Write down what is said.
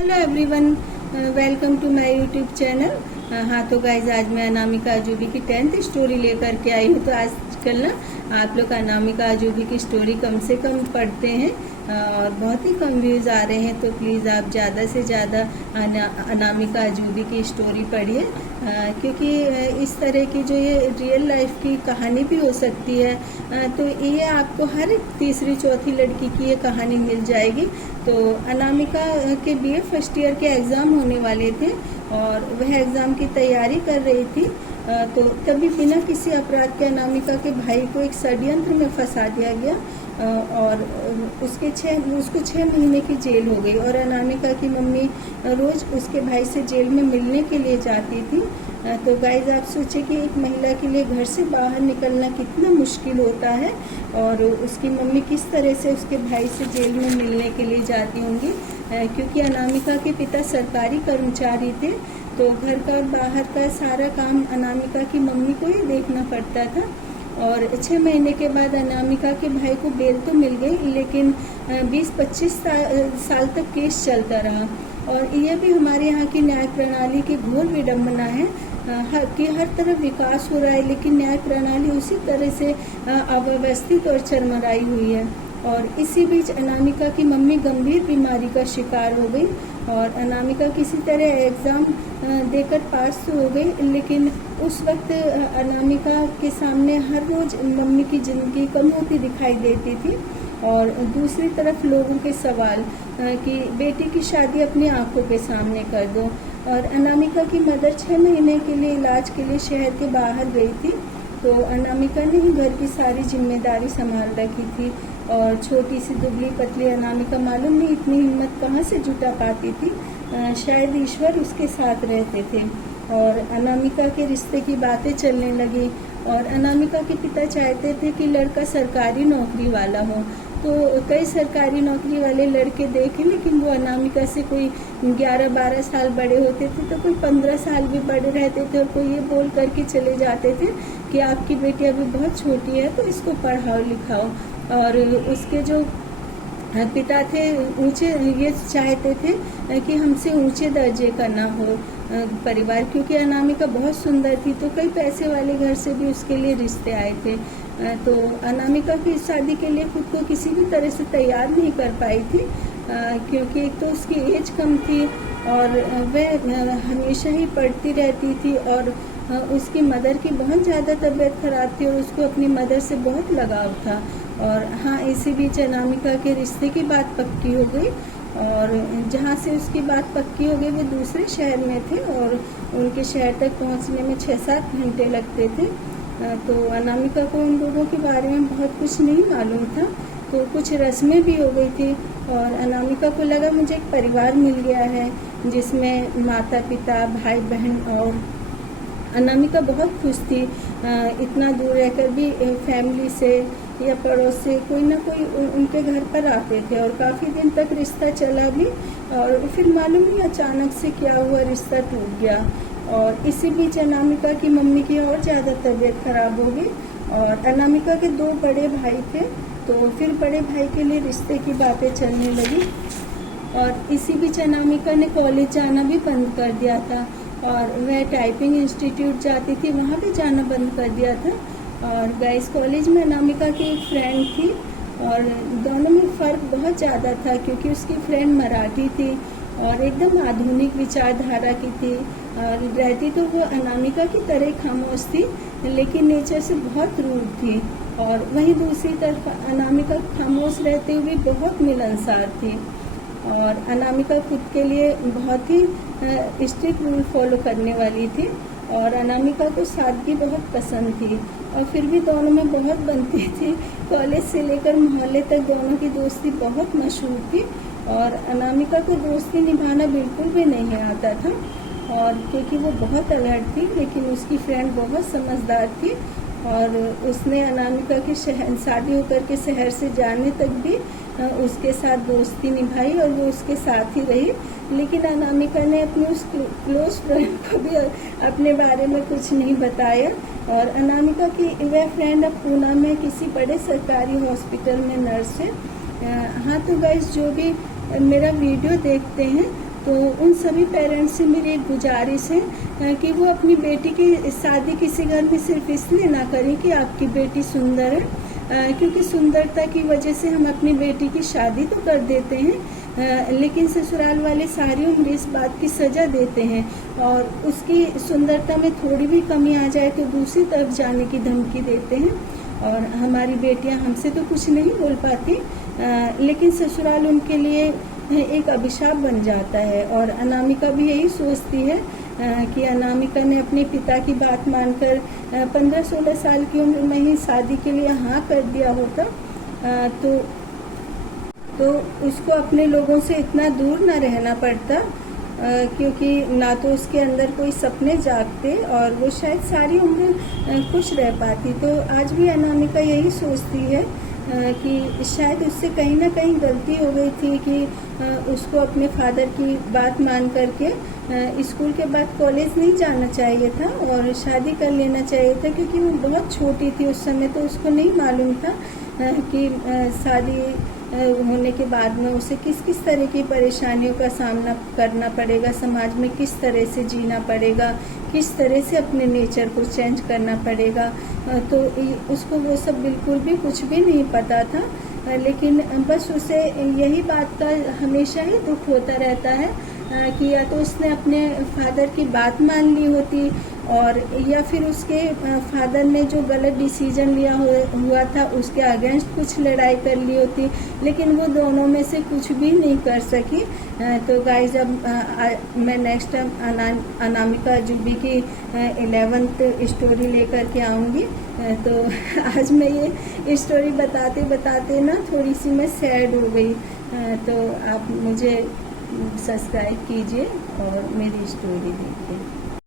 Hello everyone, welcome to my YouTube channel. हाँ तो guys, आज मैं अनामिका अजूबी की 10th स्टोरी लेकर के आई हूँ। तो आजकल ना आप लोग अनामिका अजूबी की स्टोरी कम से कम पढ़ते हैं और बहुत ही कम व्यूज़ आ रहे हैं। तो प्लीज़ आप ज़्यादा से ज़्यादा अनामिका अजूबी की स्टोरी पढ़िए, क्योंकि इस तरह की जो ये रियल लाइफ की कहानी भी हो सकती है। तो ये आपको हर तीसरी चौथी लड़की की ये कहानी मिल जाएगी। तो अनामिका के बीए फर्स्ट ईयर के एग्ज़ाम होने वाले थे और वह एग्ज़ाम की तैयारी कर रही थी। तो तभी बिना किसी अपराध के अनामिका के भाई को एक षड्यंत्र में फंसा दिया गया और उसको 6 महीने की जेल हो गई। और अनामिका की मम्मी रोज़ उसके भाई से जेल में मिलने के लिए जाती थी। तो गाइज, आप सोचिए कि एक महिला के लिए घर से बाहर निकलना कितना मुश्किल होता है और उसकी मम्मी किस तरह से उसके भाई से जेल में मिलने के लिए जाती होंगी, क्योंकि अनामिका के पिता सरकारी कर्मचारी थे। तो घर का और बाहर का सारा काम अनामिका की मम्मी को ही देखना पड़ता था। और 6 महीने के बाद अनामिका के भाई को बेल तो मिल गई, लेकिन 20-25 साल तक केस चलता रहा। और यह भी हमारे यहाँ की न्याय प्रणाली की घोर विडम्बना है कि हर तरफ विकास हो रहा है, लेकिन न्याय प्रणाली उसी तरह से अव्यवस्थित और चरमराई हुई है। और इसी बीच अनामिका की मम्मी गंभीर बीमारी का शिकार हो गई और अनामिका किसी तरह एग्ज़ाम देकर पास तो हो गई, लेकिन उस वक्त अनामिका के सामने हर रोज़ मम्मी की ज़िंदगी कम होती दिखाई देती थी। और दूसरी तरफ लोगों के सवाल कि बेटी की शादी अपनी आंखों के सामने कर दो। और अनामिका की मदर 6 महीने के लिए इलाज के लिए शहर के बाहर गई थी। तो अनामिका ने ही घर की सारी जिम्मेदारी संभाल रखी थी और छोटी सी दुबली पतली अनामिका मालूम नहीं इतनी हिम्मत कहाँ से जुटा पाती थी। शायद ईश्वर उसके साथ रहते थे। और अनामिका के रिश्ते की बातें चलने लगी और अनामिका के पिता चाहते थे कि लड़का सरकारी नौकरी वाला हो। तो कई सरकारी नौकरी वाले लड़के देखे, लेकिन वो अनामिका से कोई 11-12 साल बड़े होते थे, तो कोई 15 साल भी बड़े रहते थे और कोई ये बोल करके चले जाते थे कि आपकी बेटी अभी बहुत छोटी है तो इसको पढ़ाओ लिखाओ। और उसके जो पिता थे ऊंचे, ये चाहते थे कि हमसे ऊंचे दर्जे का ना हो परिवार, क्योंकि अनामिका बहुत सुंदर थी। तो कई पैसे वाले घर से भी उसके लिए रिश्ते आए थे। तो अनामिका की शादी के लिए खुद को किसी भी तरह से तैयार नहीं कर पाई थी, क्योंकि एक तो उसकी एज कम थी और वह हमेशा ही पढ़ती रहती थी और उसकी मदर की बहुत ज़्यादा तबीयत खराब थी और उसको अपनी मदर से बहुत लगाव था। और हाँ, इसी बीच अनामिका के रिश्ते की बात पक्की हो गई और जहाँ से उसकी बात पक्की हो गई वो दूसरे शहर में थे और उनके शहर तक पहुँचने में 6-7 घंटे लगते थे। तो अनामिका को उन लोगों के बारे में बहुत कुछ नहीं मालूम था। तो कुछ रस्में भी हो गई थी और अनामिका को लगा मुझे एक परिवार मिल गया है जिसमें माता पिता भाई बहन। और अनामिका बहुत खुश थी, इतना दूर रहकर भी फैमिली से या पड़ोस से कोई ना कोई उनके घर पर आते थे और काफ़ी दिन तक रिश्ता चला भी। और फिर मालूम नहीं अचानक से क्या हुआ, रिश्ता टूट गया। और इसी बीच अनामिका की मम्मी की और ज़्यादा तबीयत खराब हो गई और अनामिका के 2 बड़े भाई थे। तो फिर बड़े भाई के लिए रिश्ते की बातें चलने लगी और इसी बीच अनामिका ने कॉलेज जाना भी बंद कर दिया था और वह टाइपिंग इंस्टीट्यूट जाती थी, वहाँ भी जाना बंद कर दिया था। और गाइस, कॉलेज में अनामिका की एक फ्रेंड थी और दोनों में फ़र्क बहुत ज़्यादा था, क्योंकि उसकी फ्रेंड मराठी थी और एकदम आधुनिक विचारधारा की थी और रहती तो वो अनामिका की तरह खामोश थी, लेकिन नेचर से बहुत रूड थी। और वहीं दूसरी तरफ अनामिका खामोश रहते हुए बहुत मिलनसार थी और अनामिका खुद के लिए बहुत ही स्ट्रिक्ट रूल फॉलो करने वाली थी और अनामिका को सादगी बहुत पसंद थी। और फिर भी दोनों में बहुत बनती थी। कॉलेज से लेकर मोहल्ले तक दोनों की दोस्ती बहुत मशहूर थी और अनामिका को दोस्ती निभाना बिल्कुल भी नहीं आता था, और क्योंकि वो बहुत अलर्ट थी। लेकिन उसकी फ्रेंड बहुत समझदार थी और उसने अनामिका के शादी होकर के शहर से जाने तक भी उसके साथ दोस्ती निभाई और वो उसके साथ ही रही। लेकिन अनामिका ने अपनी उस क्लोज फ्रेंड को भी अपने बारे में कुछ नहीं बताया। और अनामिका की वह फ्रेंड अब पूना में किसी बड़े सरकारी हॉस्पिटल में नर्स है। हाँ तो गाइस, जो भी मेरा वीडियो देखते हैं तो उन सभी पेरेंट्स से मेरी एक गुजारिश है कि वो अपनी बेटी की शादी किसी घर में सिर्फ इसलिए ना करें कि आपकी बेटी सुंदर है, क्योंकि सुंदरता की वजह से हम अपनी बेटी की शादी तो कर देते हैं, लेकिन ससुराल वाले सारी उम्र इस बात की सजा देते हैं और उसकी सुंदरता में थोड़ी भी कमी आ जाए तो दूसरी तरफ जाने की धमकी देते हैं। और हमारी बेटियां हमसे तो कुछ नहीं बोल पाती, लेकिन ससुराल उनके लिए एक अभिशाप बन जाता है। और अनामिका भी यही सोचती है कि अनामिका ने अपने पिता की बात मानकर 15-16 साल की उम्र में ही शादी के लिए हाँ कर दिया होता तो उसको अपने लोगों से इतना दूर ना रहना पड़ता, क्योंकि ना तो उसके अंदर कोई सपने जागते और वो शायद सारी उम्र खुश रह पाती। तो आज भी अनामिका यही सोचती है कि शायद उससे कहीं ना कहीं गलती हो गई थी कि उसको अपने फादर की बात मान करके स्कूल के बाद कॉलेज नहीं जाना चाहिए था और शादी कर लेना चाहिए था, क्योंकि वो बहुत छोटी थी उस समय। तो उसको नहीं मालूम था कि शादी होने के बाद में उसे किस किस तरह की परेशानियों का सामना करना पड़ेगा, समाज में किस तरह से जीना पड़ेगा, किस तरह से अपने नेचर को चेंज करना पड़ेगा। तो उसको वो सब बिल्कुल भी कुछ भी नहीं पता था, लेकिन बस उसे यही बात का हमेशा ही दुख होता रहता है कि या तो उसने अपने फादर की बात मान ली होती और या फिर उसके फादर ने जो गलत डिसीजन लिया हुआ था उसके अगेंस्ट कुछ लड़ाई कर ली होती, लेकिन वो दोनों में से कुछ भी नहीं कर सकी। तो गाइज अब मैं नेक्स्ट टाइम अनामिका अजूबी की 11th स्टोरी लेकर के आऊँगी। तो आज मैं ये स्टोरी बताते बताते ना थोड़ी सी मैं सैड हो गई। तो आप मुझे सब्सक्राइब कीजिए और मेरी स्टोरी देखिए।